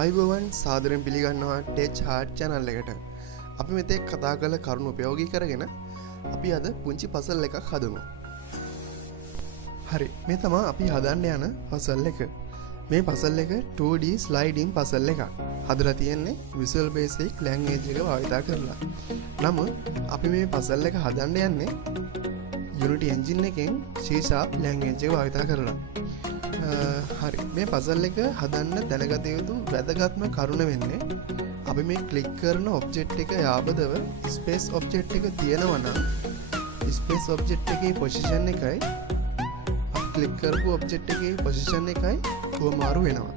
අයිබෝවන් සාදරෙන් පිළිගන්නවා ටෙච් hard channel එකට. අපි මෙතෙක් කතා කළ කරුණු උපයෝගී කරගෙන අපි අද පුංචි පසල් එකක් හදමු. හරි, මේ තමා අපි හදන්න යන පසල් එක. මේ පසල් එක 2D ස්ලයිඩින් පසල් එකක්. හදලා තියෙන්නේ Visual Basic language එක භාවිතා කරලා. නමුත් අපි මේ පසල් එක හදන්න යන්නේ Unity engine එකෙන් C# language එක භාවිතා කරලා. හරි, මේ පසල් එක හදන්න දැනගත යුතු වැදගත්ම කරුණ වෙන්නේ අපි මේ ක්ලික් කරන ඔබ්ජෙක්ට් එක යාබදව ස්පේස් ඔබ්ජෙක්ට් එක තියෙනවා නම් ස්පේස් ඔබ්ජෙක්ට් එකේ පොසිෂන් එකයි අපි ක්ලික් කරපු ඔබ්ජෙක්ට් එකේ පොසිෂන් එකයි කොහොමාරු වෙනවා.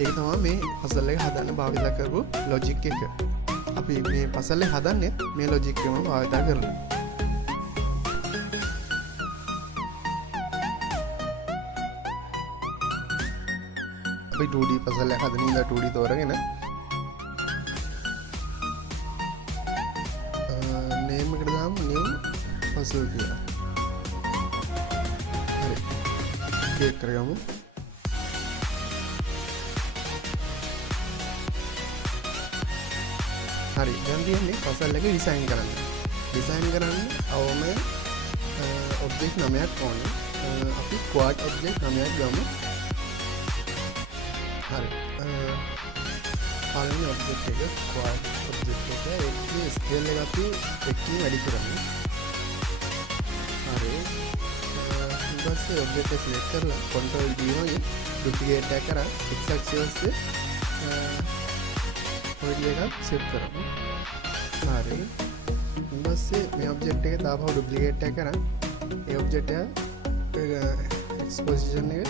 ඒක තමයි මේ පසල් එක හදන්න භාවිත කරපු ලොජික් එක. අපි මේ පසල් එක හදන්නේ මේ ලොජික් එකම භාවිත කරලා. අපි 2D පසල් එක හදන ඉඳලා 2D තෝරගෙන නේම් එකට දාමු new puzzle කියලා. හරි, ක්ලික් කරගමු. හරි, දැන් තියෙන්නේ පසල් එක ඩිසයින් කරන්න. ඩිසයින් කරන්න අවම ඔබ්ජෙක්ට් 9ක් ඕනේ. අපි quad ඔබ්ජෙක්ට් 9ක් ගමු. හරි, පළවෙනි ඔබ්ජෙක්ට් එක quad ඔබ්ජෙක්ට් එක ඒකේ ස්කේල් එක අපි එකකින් වැඩි කරමු. හරි, ඊට පස්සේ ඔබ්ජෙක්ට් එක සිලෙක්ට් කරලා control D වලින් duplicate එක කරා x axis පොඩි එකක් set කරමු. හරි, ඊට පස්සේ මේ ඔබ්ජෙක්ට් එක තාපහු duplicate එක කරා ඒ ඔබ්ජෙක්ට් එක x position එක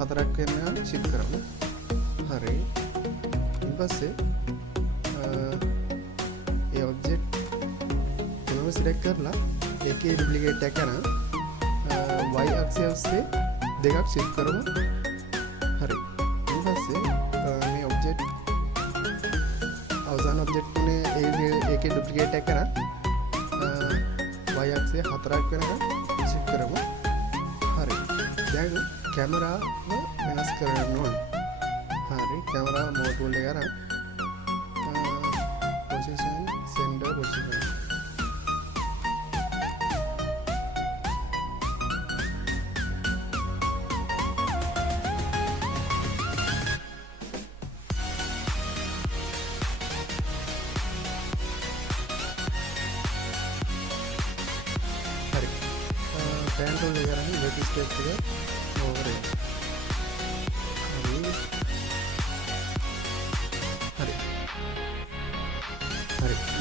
4ක් වෙනවා shift කරමු. හරි, ඊට පස්සේ ඒ ඔබ්ජෙක්ට් තුනම සිලෙක්ට් කරලා ඒකේ ඩුප්ලිකේට් එක කරන y axis ඔස්සේ දෙකක් shift කරමු. හරි, ඊට පස්සේ මේ ඔබ්ජෙක්ට් අවසාන ඔබ්ජෙක්ට් තුනේ ඒකේ ඩුප්ලිකේට් එක කරන y axis 4ක් වෙනකන් shift කරමු. හරි, දැන් කැමරාව වෙනස් කරන්න ඕනේ. හරි, කැමරා මෝඩ් tool එක අරන් position center position හරි, pan tool එක අරන් vertex step එක over එක. හරි,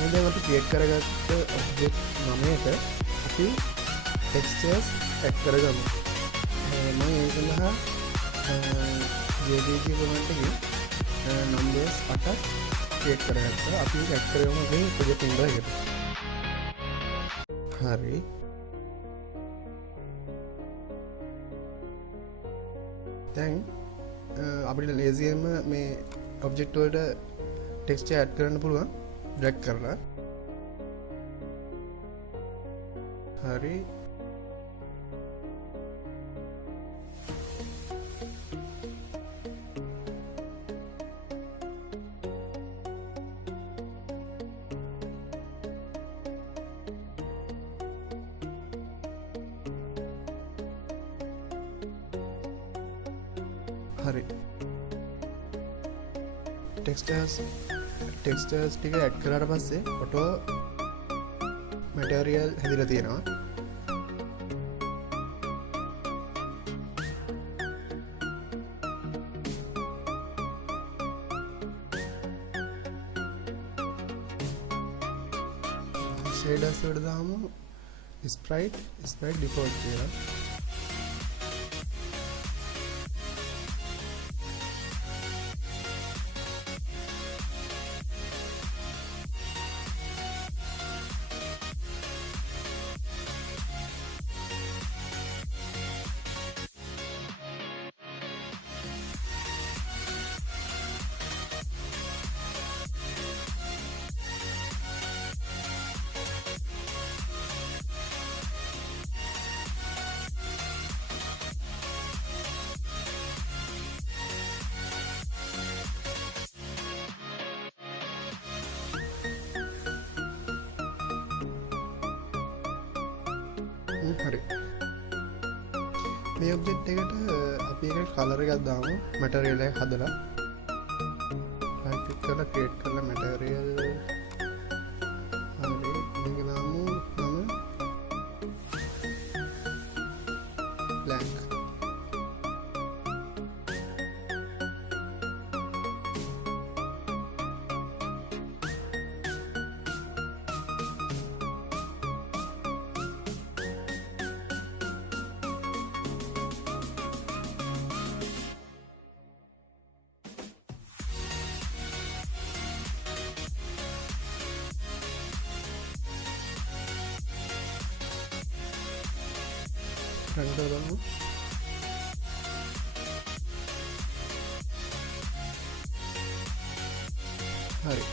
මේ දැන් අපි ක්‍රියේට් කරගත්ත ඔබ්ජෙක්ට් 9ට අපි ටෙක්ස්චර්ස් ඇඩ් කරගමු. මම ඒ සඳහා JPG කමාන්ඩ් එකේ නම්බර්ස් 8ක් ක්‍රියේට් කරගත්තා. අපි ඒක ඇඩ් කරගමු මේ ප්‍රොජෙක්ට් වින්ඩෝ එකට. හරි, දැන් අපිට ලේසියෙන්ම මේ ඔබ්ජෙක්ට් වලට ටෙක්ස්චර් ඇඩ් කරන්න පුළුවන් drag කරලා. හරි, හරි, ටෙක්ස්චර්ස් ටික ඇඩ් කරාට පස්සේ ඔටෝ මැටීරියල් හැදිලා තියෙනවා. ෂේඩර්ස් වලට දාමු ස්ප්‍රයිට් ඩිෆෝල්ට් කියලා. හරි මේ ඔබ්ජෙක්ට් එකට අපි එකට කලර් එකක් දාමු මැටීරියල් එක හදලා right click කරලා create කරලා මැටීරියල් හරි මේක දාමු මම blank රන් කරමු හරි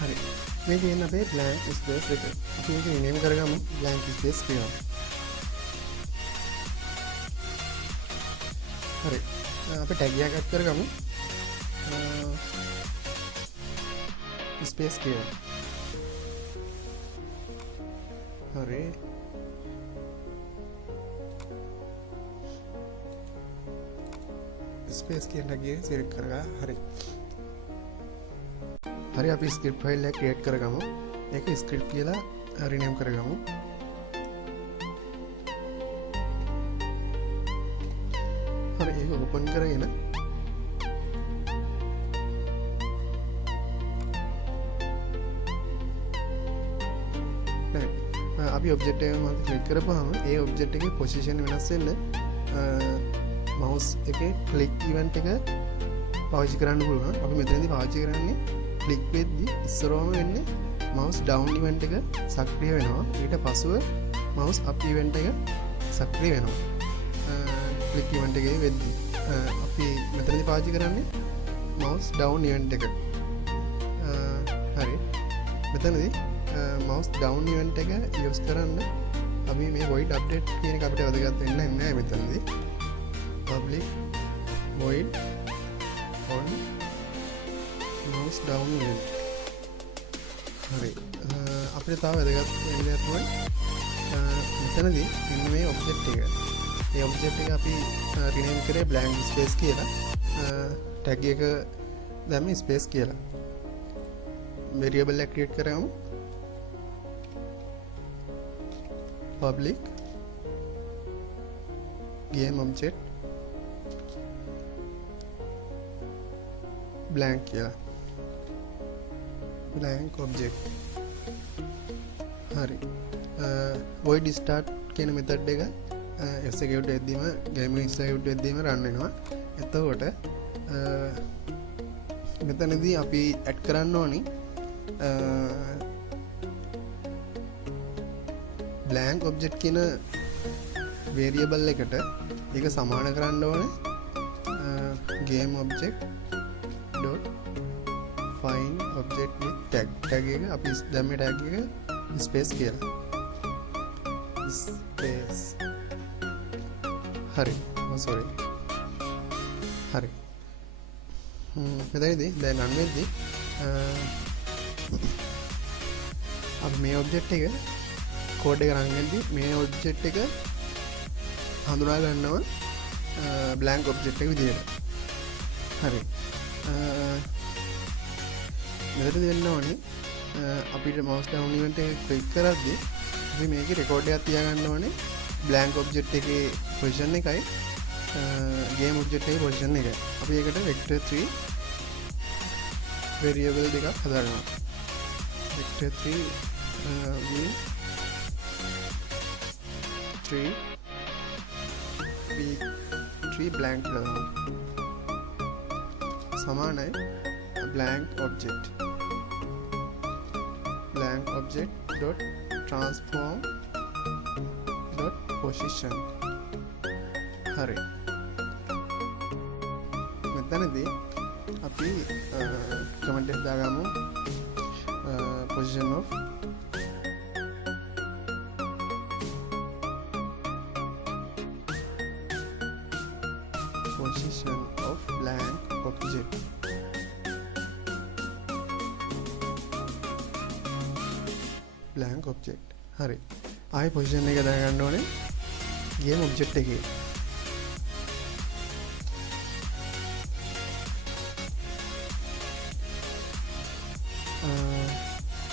හරි මේ තියෙන අපේ blank space එක අපි ඒක rename කරගමු blank space කියලා හරි අපි tag එකක් add කරගමු space කියලා හරි space කියන tag එක select කරගා හරි හරි අපි script file එක create කරගමු ඒක script කියලා rename කරගමු හරි ඒක open කරගෙන අපි ඔබ්ජෙක්ට් එක මත ක්ලික් කරපුවාම ඒ ඔබ්ජෙක්ට් එකේ පොසිෂන් වෙනස් වෙන්න මවුස් එකේ ක්ලික් ඉවෙන්ට් එක පාවිච්චි කරන්න පුළුවන්. අපි මෙතනදී පාවිච්චි කරන්නේ ක්ලික් වෙද්දී ඉස්සරවම වෙන්නේ මවුස් ඩවුන් ඉවෙන්ට් එක සක්‍රිය වෙනවා. ඊට පස්ව මවුස් අප් ඉවෙන්ට් එක සක්‍රිය වෙනවා. ක්ලික් ඉවෙන්ට් එකේ වෙද්දී අපි මෙතනදී පාවිච්චි කරන්නේ මවුස් ඩවුන් ඉවෙන්ට් එක. හරි. මෙතනදී mouse down event එක use කරන්න අපි මේ void update කියන එක අපිට වැදගත් වෙන්නේ නැහැ මෙතනදී public void on mouse down event හරි අපිට තව වැදගත් වෙන්නේ තමයි මෙතනදී මෙන්න මේ object එක මේ object එක අපි rename කරේ blank space කියලා tag එක දැම්මේ space කියලා variable එක create කරගමු public game object blank කියලා blank object හරි void start කියන method එක execute වෙද්දීම game execute වෙද්දීම run වෙනවා එතකොට මෙතනදී අපි add කරන්න ඕනි blank object කියන variable එකට ඒක සමාන කරන්න ඕනේ game object dot find object with tag tag එක අපි දැම්මේ tag එක space කියලා space හරි sorry හරි මෙතනදී දැන් run වෙද්දී අපි මේ object එක කෝඩ් එක රන් වෙද්දී මේ ඔබ්ජෙක්ට් එක හඳුනා ගන්නවා blank ඔබ්ජෙක්ට් එක විදියට. හරි. මෙතනදී වෙන්න ඕනේ අපිට mouse down event එක ක්ලික් කරද්දී අපි මේකේ රෙකෝඩ් එකක් තියාගන්න ඕනේ blank ඔබ්ජෙක්ට් එකේ පොසිෂන් එකයි game ඔබ්ජෙක්ට් එකේ පොසිෂන් එකයි. අපි ඒකට vector 3 variable දෙකක් හදාගන්නවා. vector 3 v3 blank සමානයි blank object dot transform dot position හරි මෙතනදී අපි කමෙන්ට් එක දාගමු position of blank object blank object. හරි. ආයි පොසිෂන් එක දාගන්න ඕනේ game object එකේ.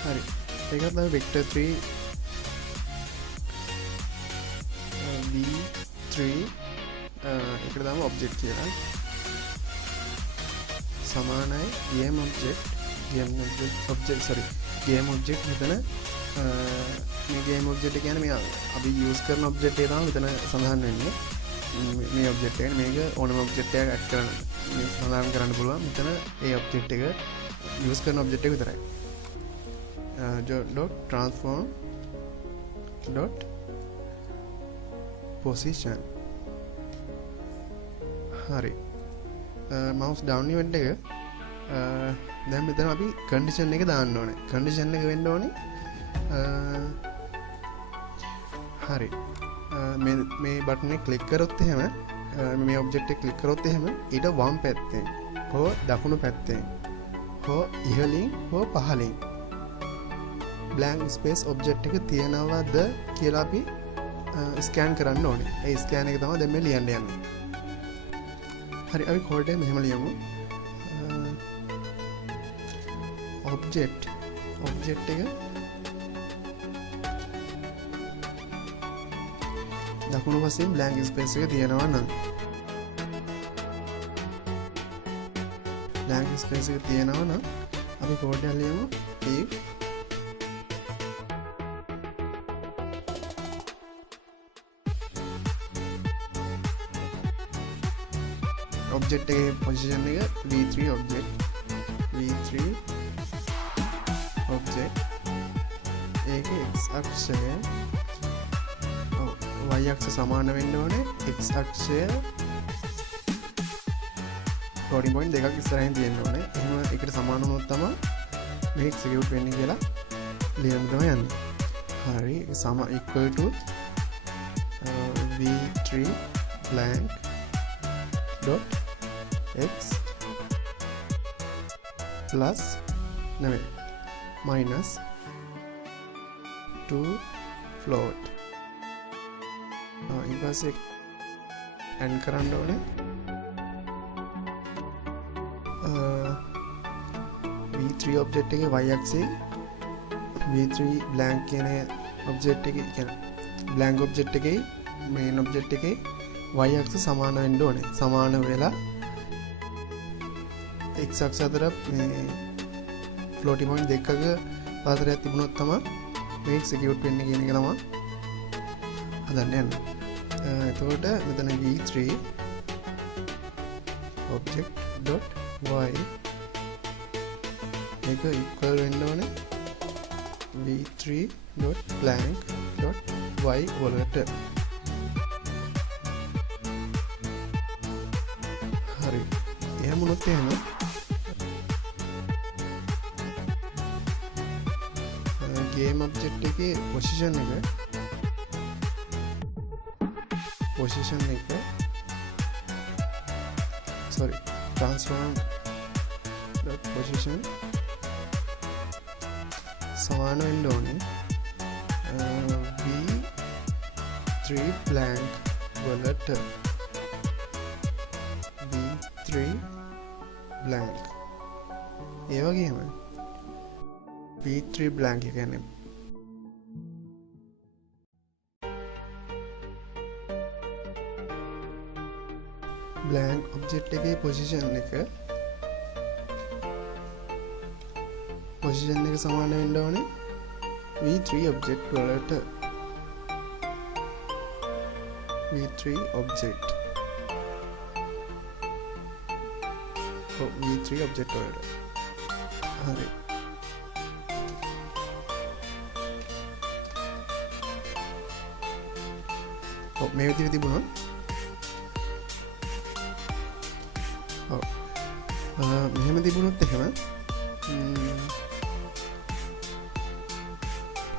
හරි. ඒකත් තමයි vector 3 v3 එකට දාමු object කියලා. සමානයි game object මෙතන මේ game object කියන්නේ මේ අපි use කරන object එක තමයි මෙතන සඳහන් වෙන්නේ. මේ object එක මේක ඕනම object එකක් add කරන්න මේ සඳහන් කරන්න පුළුවන්. මෙතන ඒ object එක use කරන object එක විතරයි. dot transform dot position. හරි. mouse down event එක දැන් මෙතන අපි condition එක දාන්න ඕනේ. condition එක වෙන්න ඕනේ හරි. මේ බටන් එක ක්ලික් කරොත් එහෙම මේ object එක ක්ලික් කරොත් එහෙම ඊට වම් පැත්තෙන් හෝ දකුණු පැත්තෙන් හෝ ඉහළින් හෝ පහළින් blank space object එක තියනවද කියලා අපි ස්කෑන් කරන්න ඕනේ. ඒ ස්කෑන් එක තමයි දැන් මේ ලියන්න යන්නේ. හරි අපි කෝඩ් එක මෙහෙම ලියමු. object එක දකුණු පස්සෙන් blank space එක තියෙනවා නම් blank space එක තියෙනවා නම් අපි කෝඩ් එක ලියමු if object එකේ position එක v3 object ඒකේ x අක්ෂය y අක්ෂ සමාන වෙන්න ඕනේ x අක්ෂය floating point දෙකක් ඉස්සරහින් තියෙන්න ඕනේ. එහෙම එකට සමාන වුණොත් තමයි මේ execute වෙන්නේ කියලා ලියන්න තමයි යන්නේ. හරි සම equal to v3 blank dot x plus minus 2 float. ඊට පස්සේ end කරන්න ඕනේ v3 object එකේ y axis v3 blank කියන object එකේ කියන්නේ blank object එකේ main object එකේ y axis සමාන වෙන්න ඕනේ. සමාන වෙලා x අක්ෂ අතර මේ floating point දෙකක පාතරයක් තිබුණොත් තමයි මේ execute වෙන්නේ කියන එක තමයි හදන්න යන්නේ. එතකොට මෙතන v3 object dot y මේක equal වෙන්න ඕනේ v3 dot blank dot y වලට. හරි. එහෙම වුණොත් එහෙම game object එකේ position එක sorry transform dot position සමාන වෙන්න ඕනේ v3 blank වලට v3 blank ඒ වගේම v3 blank කියන්නේ blank object එකේ position එක සමාන වෙන්න ඕනේ v3 object වලට v3 object වලට. හරි. මේ විදිහට තිබුණා. මෙහෙම තිබුණොත් එහෙම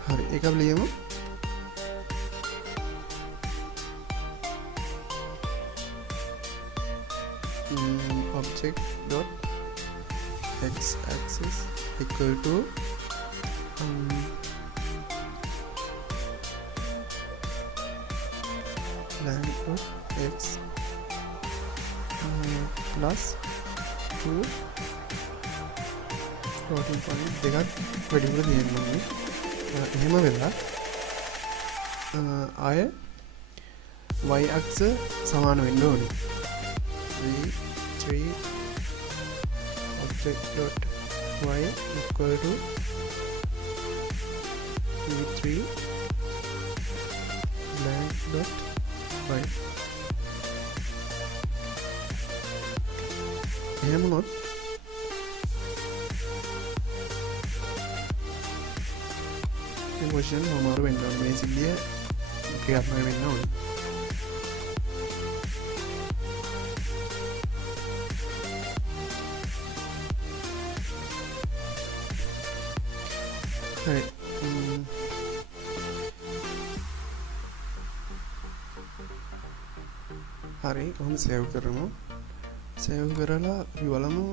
හරි ඒක අපි ලියමු object dot x axis equal to blank dot x plus 2 floating point දෙකක් වැඩිපුර තියෙනවා. එහෙම වෙලා ආය y අක්ෂ සමාන වෙන්න ඕනේ. v3 object dot y equal to v3 blank dot y. එහෙම වුණොත් equation අමාරු වෙන්න ඕනේ. මේ සිද්ධිය ක්‍රියාත්මක වෙන්න ඕනේ. හරි. හරි කොහොම සේව් කරමු. සේව් කරලා අපි බලමු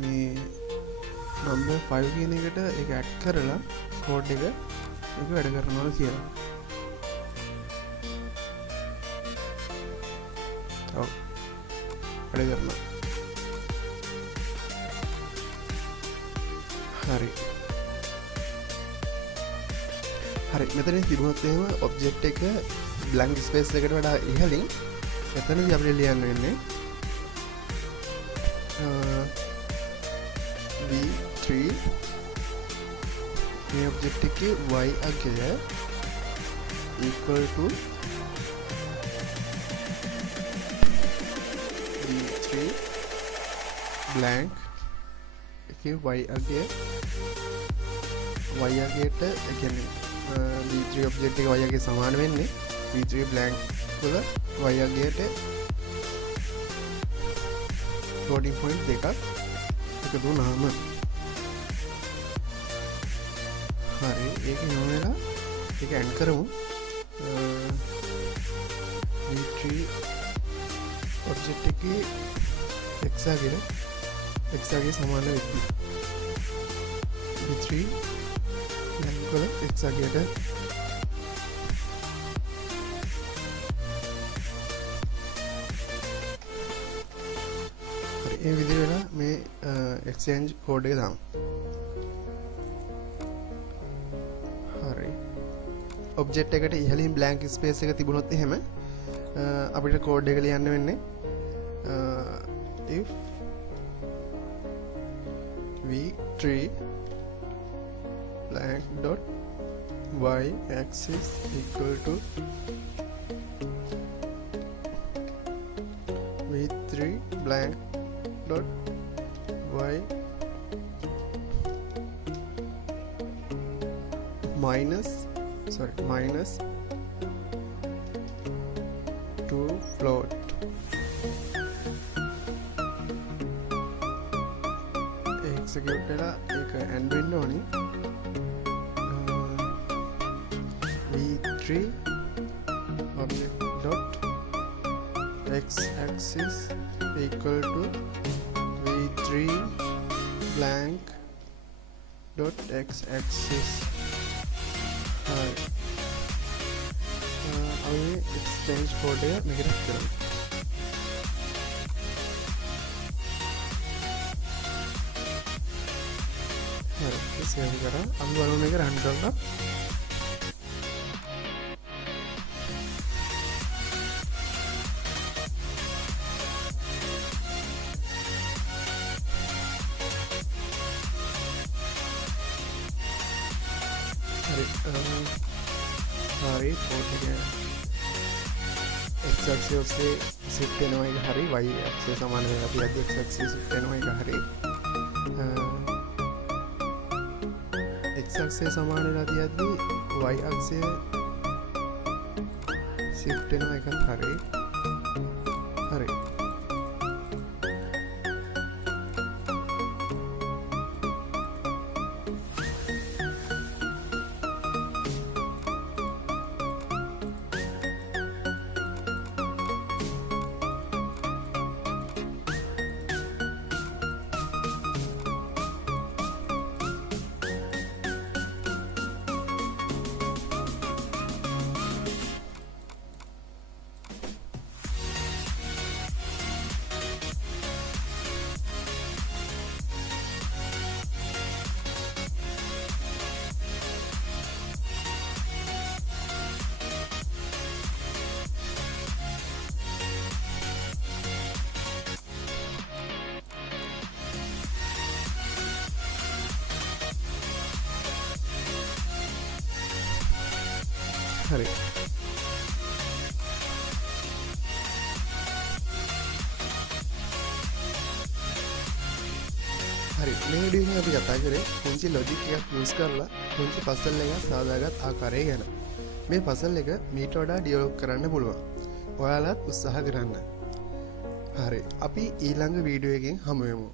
මේ නම්බර් 5 කියන එකට ඒක ඇඩ් කරලා කෝඩ් එක වැඩ කරනවද කියලා. ඔව් වැඩ කරනවා. හරි මෙතන තිබුණොත් එහෙම ඔබ්ජෙක්ට් එක බ්ලැන්ක් ස්පේස් එකකට වඩා ඉහළින් එතනදී අපිට ලියන්න වෙන්නේ v3 මේ ඔබ්ජෙක්ට් එකේ y අගය equal to v3 blank එකේ y අගය අගයට ඒ කියන්නේ v3 ඔබ්ජෙක්ට් එක y අගය සමාන වෙන්නේ v3 blank වල y අගයට floating point දෙකක් එකතු වුණාම හරි ඒක නෝනලා ඒක ඇඩ් කරමු v3 ඔබ්ජෙක්ට් එකේ x අගය සමාන වෙද්දී v3 blank වල x අගයට ඒ විදිහට මේ exchange code එක දාමු. හරි. object එකට ඉහළින් blank space එක තිබුණොත් එහෙම අපිට code එක ලියන්න වෙන්නේ if v3 blank dot y axis equal to v3 blank dot y minus 2 float execute වෙලා ඒක end වෙන්න ඕනි v3 object dot x axis equal to v3 blank dot x axis. अभी exchange code है मैं रख कर सेव करा अब वालों में रन करना हरी एक्स एक्सिस से शिफ्ट होने का हरी वाई एक्सिस समान है अभी एक्स एक्सिस शिफ्ट होने का हरी एक्स एक्सिस समान है अभी वाई एक्सिस शिफ्ट होने का हरी හරි. හරි මේ වීඩියෝ එකෙන් අපි කතා කරේ පුංචි ලොජික් එකක් යූස් කරලා පුංචි පසල් එකක් සාදාගත් ආකාරය ගැන. මේ පසල් එක මීට වඩා ඩෙවලොප් කරන්න පුළුවන්. ඔයාලත් උත්සාහ කරන්න. හරි අපි ඊළඟ වීඩියෝ එකෙන් හමු වෙමු.